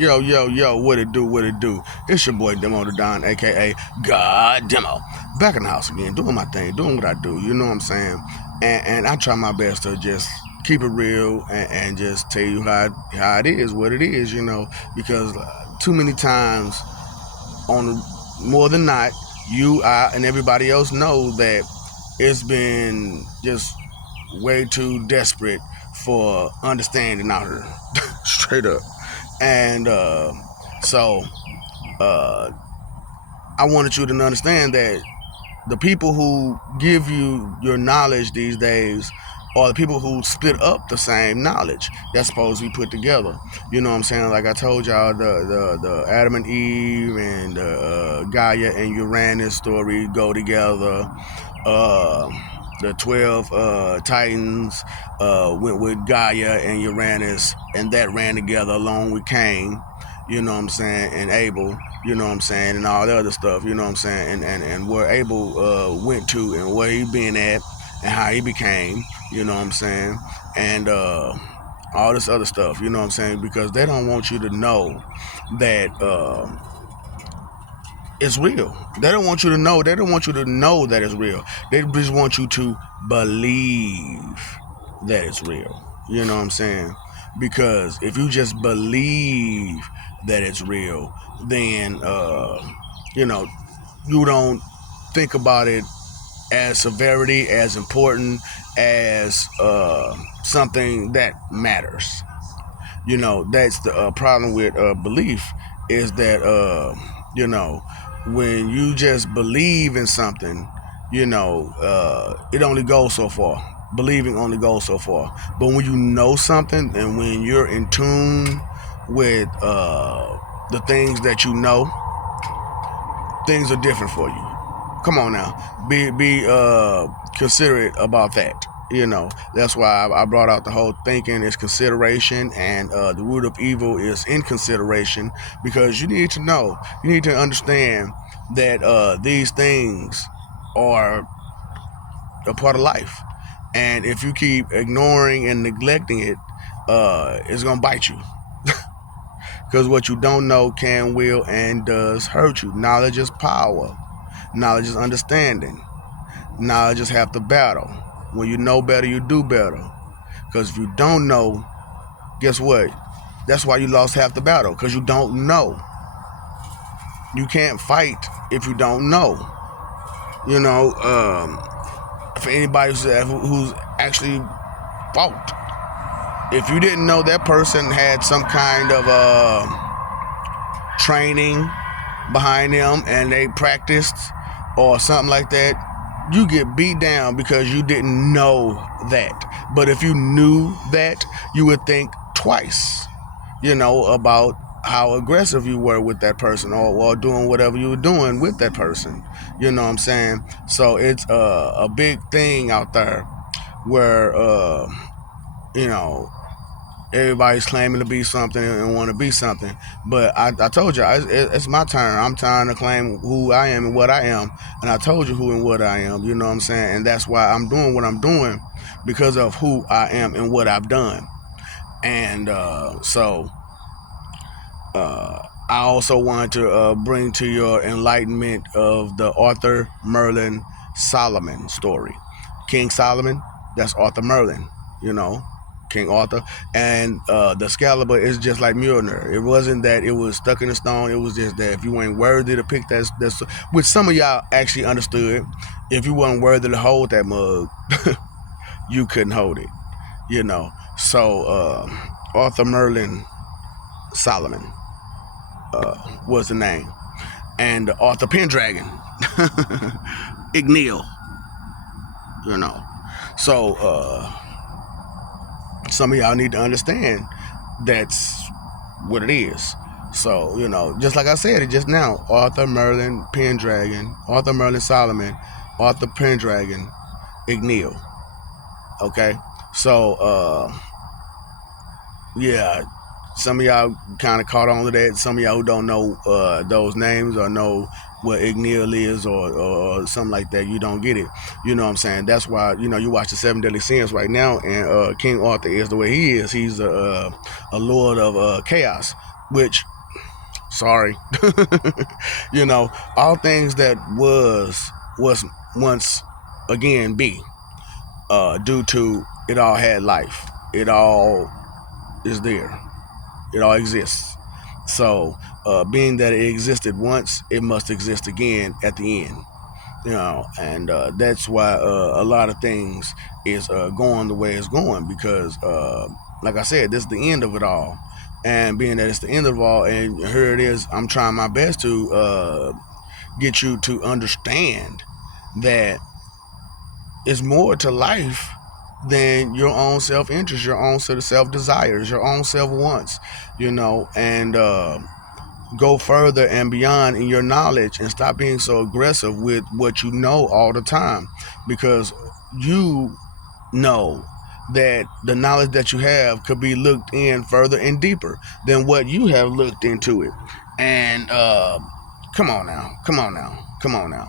Yo, what it do, what it do? It's your boy Demo the Don, aka God Demo. Back in the house again, doing my thing, doing what I do, you know what I'm saying? And I try my best to just keep it real and just tell you how it is, what it is, because too many times on more than not, you, I, and everybody else know that it's been just way too desperate for understanding out here, straight up. And so uh, I wanted you to understand that the people who give you your knowledge these days are the people who split up the same knowledge that's supposed to be put together. You know what I'm saying? Like I told y'all, the Adam and Eve and Gaia and Uranus story go together. The 12 Titans went with Gaia and Uranus, and that ran together along with Cain, you know what I'm saying, and Abel, you know what I'm saying, and all the other stuff, you know what I'm saying, and where Abel went to and where he been at and how he became, you know what I'm saying, and all this other stuff, you know what I'm saying, because they don't want you to know that it's real. They don't want you to know. They don't want you to know that it's real. They just want you to believe that it's real. You know what I'm saying? Because if you just believe that it's real, then you don't think about it as severity, as important, as something that matters. That's the problem with belief, is that when you just believe in something, it only goes so far. Believing only goes so far. But when you know something and when you're in tune with the things that you know, things are different for you. Come on now, be considerate about that. That's why I brought out the whole thinking is consideration, and the root of evil is inconsideration, because you need to know, you need to understand that these things are a part of life, and if you keep ignoring and neglecting it, it's gonna bite you. Because what you don't know can, will, and does hurt you. Knowledge is power. Knowledge is understanding. Knowledge is half the battle. When you know better, you do better. Because if you don't know, guess what? That's why you lost half the battle. Because you don't know. You can't fight if you don't know. For anybody who's actually fought, if you didn't know that person had some kind of training behind them and they practiced or something like that, you get beat down because you didn't know that. But if you knew that, you would think twice, about how aggressive you were with that person, or doing whatever you were doing with that person. You know what I'm saying? So it's a big thing out there where, everybody's claiming to be something and want to be something. But I told you, it's my turn. I'm trying to claim who I am and what I am. And I told you who and what I am, you know what I'm saying? And that's why I'm doing what I'm doing, because of who I am and what I've done. And I also wanted to bring to your enlightenment of the Arthur Merlin Solomon story. King Solomon, that's Arthur Merlin, King Arthur. And the Excalibur is just like Mjolnir. It wasn't that it was stuck in the stone. It was just that if you ain't worthy to pick that, which some of y'all actually understood, if you weren't worthy to hold that mug, you couldn't hold it, So Arthur Merlin Solomon was the name. And Arthur Pendragon, Igneel, So some of y'all need to understand that's what it is. So, just like I said it just now, Arthur Merlin Pendragon, Arthur Merlin Solomon, Arthur Pendragon, Igneel. Okay? So, yeah, some of y'all kind of caught on to that. Some of y'all who don't know those names or know what Igneel is or something like that, you don't get it. You know what I'm saying? That's why, you watch the Seven Deadly Sins right now, and King Arthur is the way he is. He's a lord of chaos. which, sorry, you know, all things that was once again be, due to it all had life. It all is there. It all exists. So, being that it existed once, it must exist again at the end. And that's why a lot of things is going the way it's going, because like I said, this is the end of it all. And being that it's the end of it all, and here it is, I'm trying my best to get you to understand that it's more to life than your own self-interest, your own sort of self-desires, your own self-wants, and go further and beyond in your knowledge, and stop being so aggressive with what you know all the time, because you know that the knowledge that you have could be looked in further and deeper than what you have looked into it. And come on now,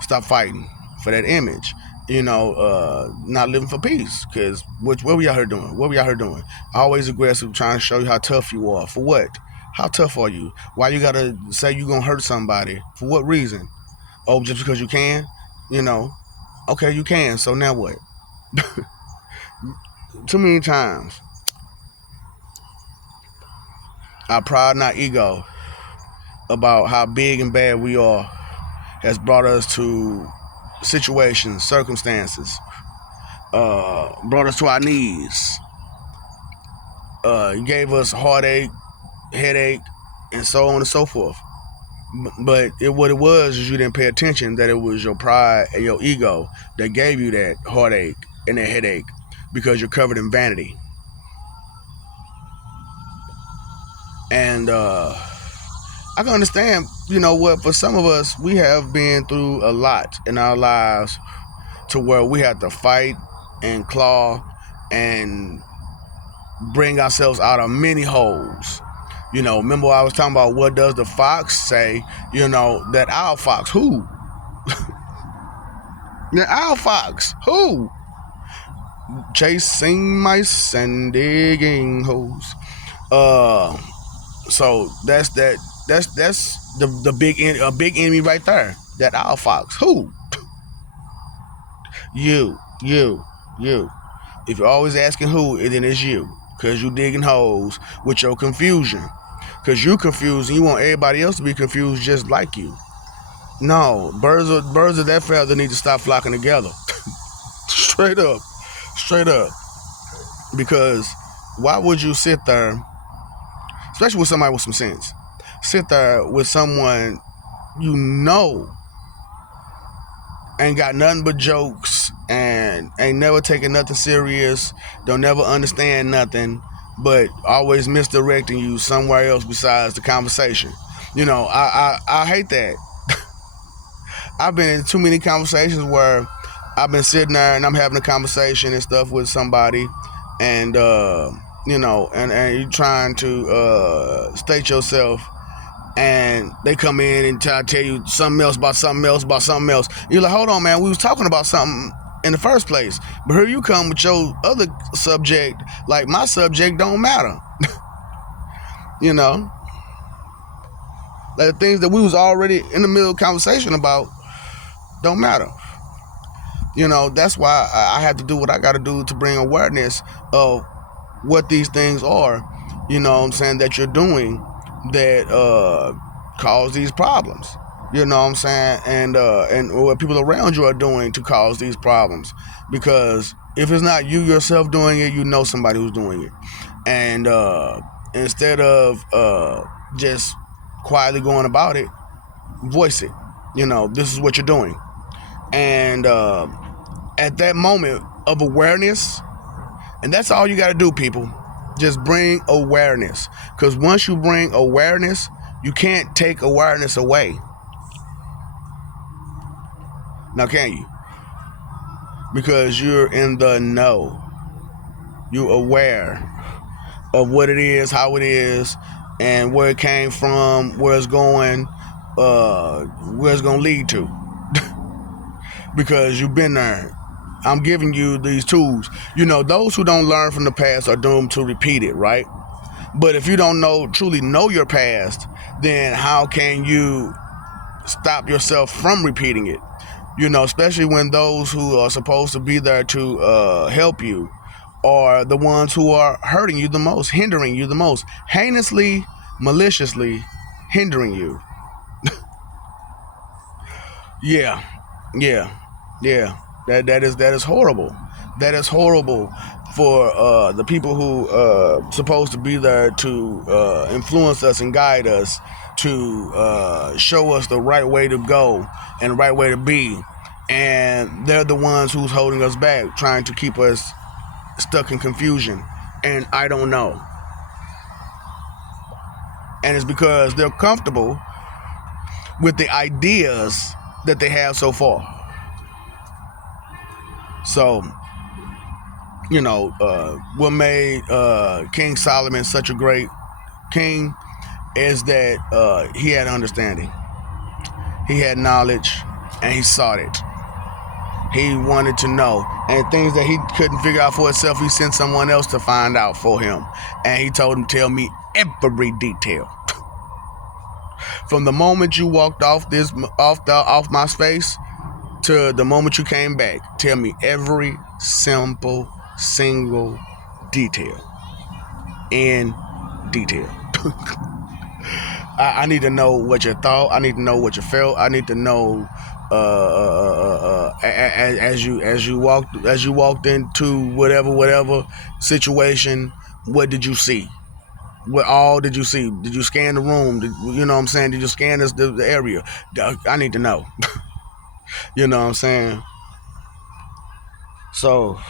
stop fighting for that image. Not living for peace, because what we out here doing? What we out here doing? Always aggressive, trying to show you how tough you are. For what? How tough are you? Why you gotta say you gonna hurt somebody? For what reason? Oh, just because you can? Okay, you can. So now what? Too many times, our pride and our ego about how big and bad we are has brought us to situations, circumstances, brought us to our knees, gave us heartache, headache, and so on and so forth. But what it was is you didn't pay attention that it was your pride and your ego that gave you that heartache and that headache, because you're covered in vanity. And I can understand, for some of us, we have been through a lot in our lives to where we have to fight and claw and bring ourselves out of many holes. Remember I was talking about, what does the fox say? That owl fox, who? The owl fox, who? Chasing mice and digging holes. So that's the big enemy right there. That owl fox, who? You. If you're always asking who, then it's you, because you digging holes with your confusion. Because you confused and you want everybody else to be confused just like you. No, birds of that feather need to stop flocking together. Straight up. Because why would you sit there, especially with somebody with some sense, sit there with someone ain't got nothing but jokes and ain't never taking nothing serious, don't never understand nothing, but always misdirecting you somewhere else besides the conversation. I hate that. I've been in too many conversations where I've been sitting there and I'm having a conversation and stuff with somebody, and and you're trying to state yourself, and they come in and tell you something else about something else about something else. You're like, hold on, man, we was talking about something in the first place, but here you come with your other subject, like my subject don't matter. Like the things that we was already in the middle of conversation about don't matter. That's why I have to do what I got to do to bring awareness of what these things are, that you're doing that cause these problems. And what people around you are doing to cause these problems. Because if it's not you yourself doing it, somebody who's doing it. And instead of just quietly going about it, voice it. This is what you're doing. And at that moment of awareness, and that's all you got to do, people, just bring awareness. Because once you bring awareness, you can't take awareness away. Now, can you? Because you're in the know. You're aware of what it is, how it is, and where it came from, where it's going, where it's going to lead to. Because you've been there. I'm giving you these tools. Those who don't learn from the past are doomed to repeat it, right? But if you don't truly know your past, then how can you stop yourself from repeating it? Especially when those who are supposed to be there to help you are the ones who are hurting you the most, hindering you the most, heinously, maliciously hindering you. Yeah, yeah, yeah. That is horrible. That is horrible for the people who supposed to be there to influence us and guide us, to show us the right way to go and the right way to be, and they're the ones who's holding us back, trying to keep us stuck in confusion. And I don't know. And it's because they're comfortable with the ideas that they have so far. So, what made King Solomon such a great king is that he had understanding, he had knowledge, and he sought it. He wanted to know, and things that he couldn't figure out for himself, he sent someone else to find out for him. And he told him, tell me every detail. From the moment you walked off my space to the moment you came back, tell me every single detail. In detail. I need to know what you thought. I need to know what you felt. I need to know as you walked into whatever situation. What did you see? What all did you see? Did you scan the room? You know what I'm saying? Did you scan the area? I need to know. You know what I'm saying? So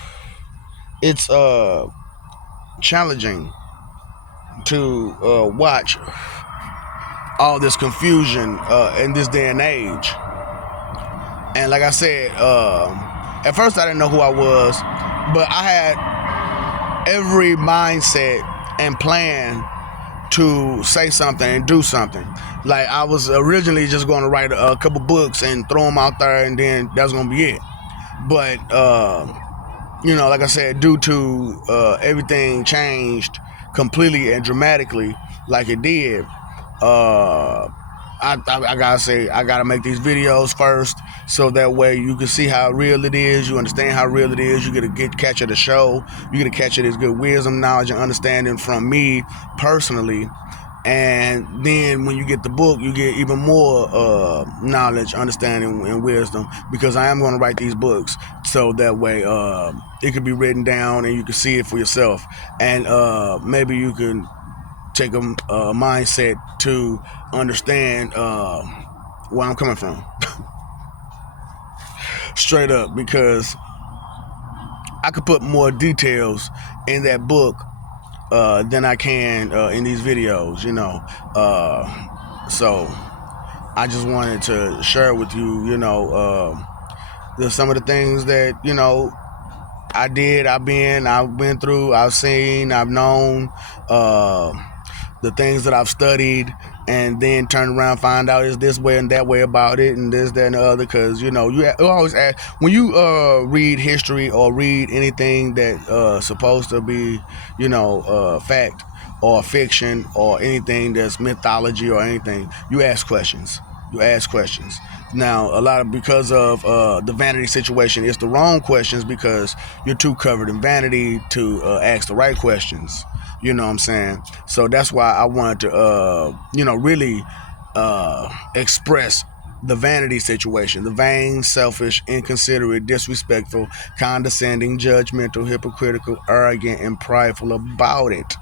it's challenging to watch all this confusion in this day and age. And like I said, at first I didn't know who I was, but I had every mindset and plan to say something and do something. Like I was originally just going to write a couple books and throw them out there, and then that's going to be it. But like I said, due to everything changed completely and dramatically like it did, I gotta say, I gotta make these videos first, so that way you can see how real it is, you understand how real it is, you get a catch of the show, you get a catch of this good wisdom, knowledge, and understanding from me personally. And then when you get the book, you get even more knowledge, understanding, and wisdom, because I am going to write these books, so that way it can be written down and you can see it for yourself. And maybe you can take a mindset to understand where I'm coming from. Straight up, because I could put more details in that book than I can in these videos, so I just wanted to share with you, there's some of the things that, I did, I've been through, I've seen, I've known, the things that I've studied, and then turn around, find out is this way and that way about it, and this, that, and the other. Because you always ask, when you read history or read anything that supposed to be fact or fiction or anything that's mythology or anything, you ask questions. Now, because of the vanity situation, it's the wrong questions, because you're too covered in vanity to ask the right questions. You know what I'm saying? So that's why I wanted to, really express the vanity situation, the vain, selfish, inconsiderate, disrespectful, condescending, judgmental, hypocritical, arrogant, and prideful about it.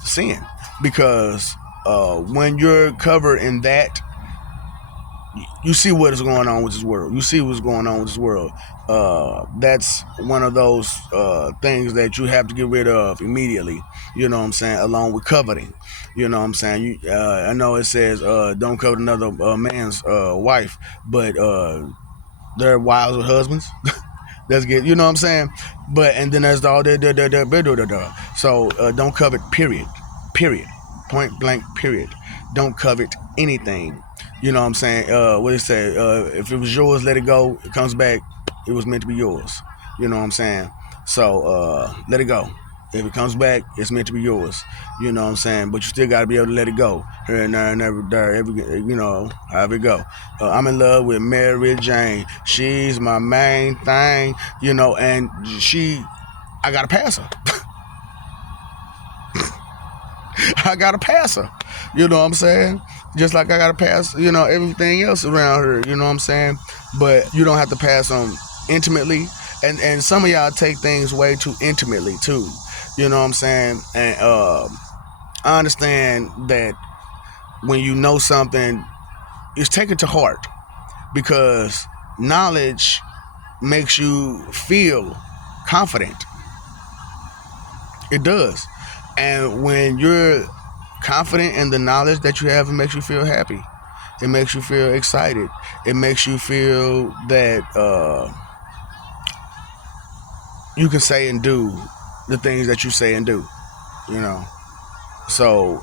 Sin. Because when you're covered in that, you see what is going on with this world. You see what's going on with this world. That's one of those things that you have to get rid of immediately. You know what I'm saying? Along with coveting. You know what I'm saying? I know it says don't covet another man's wife, but they're wives with husbands. That's good. You know what I'm saying? And then there's all the. So don't covet. Period. Point blank. Period. Don't covet anything. You know what I'm saying? What it say? If it was yours, let it go. It comes back. It was meant to be yours. You know what I'm saying? So let it go. If it comes back, it's meant to be yours. You know what I'm saying? But you still got to be able to let it go. Here and there and every however it go. I'm in love with Mary Jane. She's my main thing, and I got to pass her. I got to pass her. You know what I'm saying? Just like I got to pass, everything else around her. You know what I'm saying? But you don't have to pass them intimately. And some of y'all take things way too intimately, too. You know what I'm saying? And I understand that when you know something, it's taken to heart because knowledge makes you feel confident. It does. And when you're confident in the knowledge that you have, it makes you feel happy. It makes you feel excited. It makes you feel that you can say and do the things that you say and do. So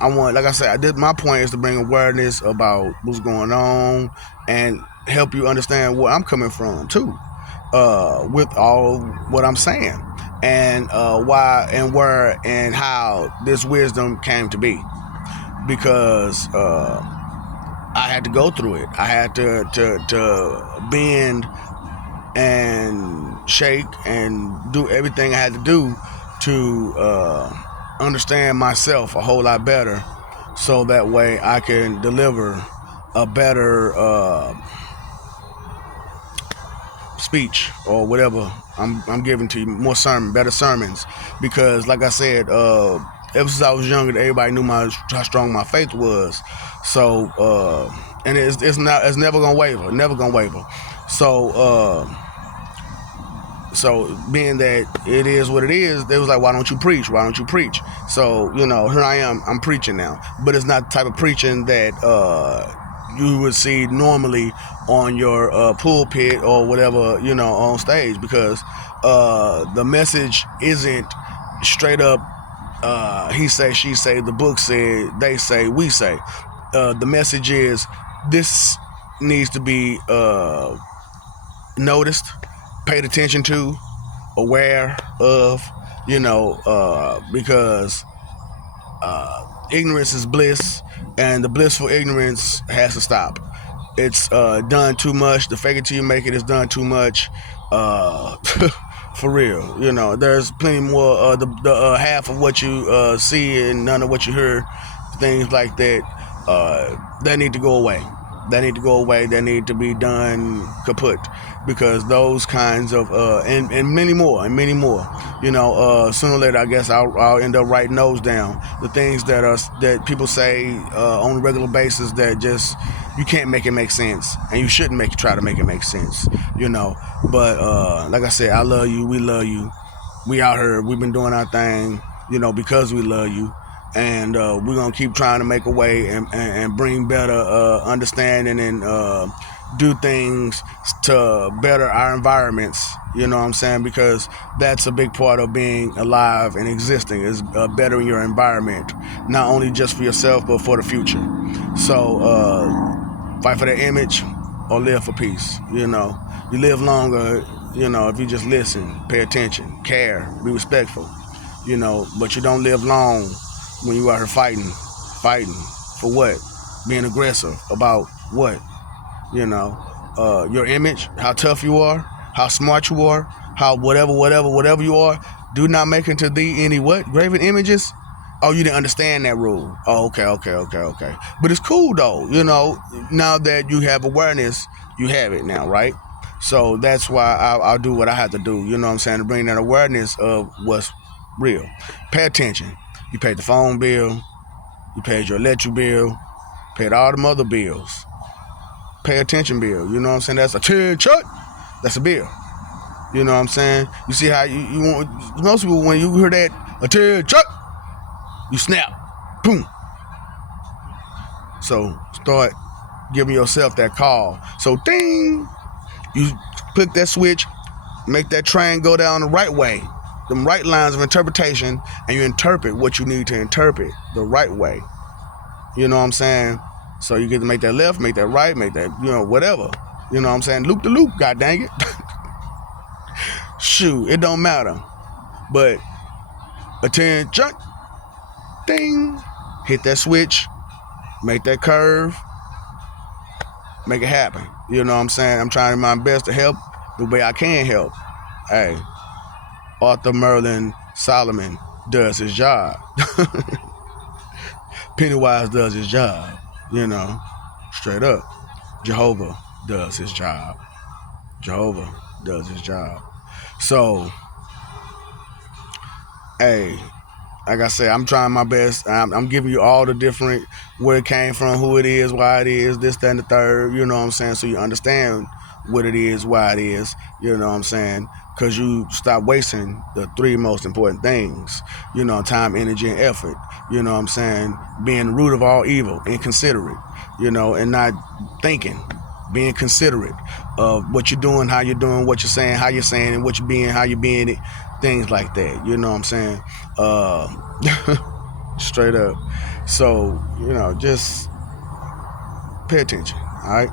like I said, my point is to bring awareness about what's going on and help you understand where I'm coming from too, with all what I'm saying and why and where and how this wisdom came to be, because I had to go through it. I had to bend and shake and do everything I had to do to understand myself a whole lot better, so that way I can deliver a better speech or whatever I'm giving to you, better sermons. Because like I said, ever since I was younger, everybody knew how strong my faith was. So and it's never gonna waver. So being that it is what it is, they was like, why don't you preach? So, here I am, I'm preaching now. But it's not the type of preaching that you would see normally on your pulpit or whatever, on stage, because the message isn't straight up he say, she say, the book said, they say, we say. The message is this needs to be noticed, paid attention to, aware of, because ignorance is bliss, and the blissful ignorance has to stop. It's done too much. The fake it till you make it is done too much. For real, there's plenty more. The half of what you see and none of what you hear, things like that, that need to go away. That need to be done kaput, because those kinds of and many more, sooner or later, I guess I'll end up writing those down. The things that people say on a regular basis that just you can't make it make sense, and you shouldn't try to make it make sense, But like I said, I love you. We love you. We out here. We've been doing our thing, because we love you. And we're going to keep trying to make a way and bring better understanding and do things to better our environments, because that's a big part of being alive and existing, is bettering your environment, not only just for yourself, but for the future. So fight for that image or live for peace. You live longer, if you just listen, pay attention, care, be respectful, but you don't live long when you out here fighting for what? Being aggressive about what? Your image, how tough you are, how smart you are, how whatever you are. Do not make unto thee any what? Graven images? Oh, you didn't understand that rule. Oh, okay. But it's cool though, now that you have awareness, you have it now, right? So that's why I'll do what I have to do, to bring that awareness of what's real. Pay attention. You paid the phone bill, you paid your electric bill, paid all the other bills. Pay attention bill, That's a attention. That's a bill. You see how you want, most people, when you hear that attention, you snap, boom. So start giving yourself that call. So ding, you click that switch, make that train go down the right way. Them right lines of interpretation, and you interpret what you need to interpret the right way. So you get to make that left, make that right, make that, whatever. Loop the loop, god dang it. Shoot, it don't matter. But attention, ding, hit that switch, make that curve, make it happen. You know what I'm saying? I'm trying my best to help the way I can help. Hey, Arthur Merlin Solomon does his job. Pennywise does his job. You know, straight up. Jehovah does his job. Jehovah does his job. So, hey, like I said, I'm trying my best. I'm giving you all the different, where it came from, who it is, why it is, this, that, and the third. You know what I'm saying? So you understand what it is, why it is. You know what I'm saying? Because you stop wasting the three most important things. You know, time, energy, and effort. You know what I'm saying? Being the root of all evil, inconsiderate. You know, and not thinking. Being considerate of what you're doing, how you're doing, what you're saying, how you're saying it, what you're being, how you're being it, things like that. You know what I'm saying? Straight up. So, you know, just pay attention. All right.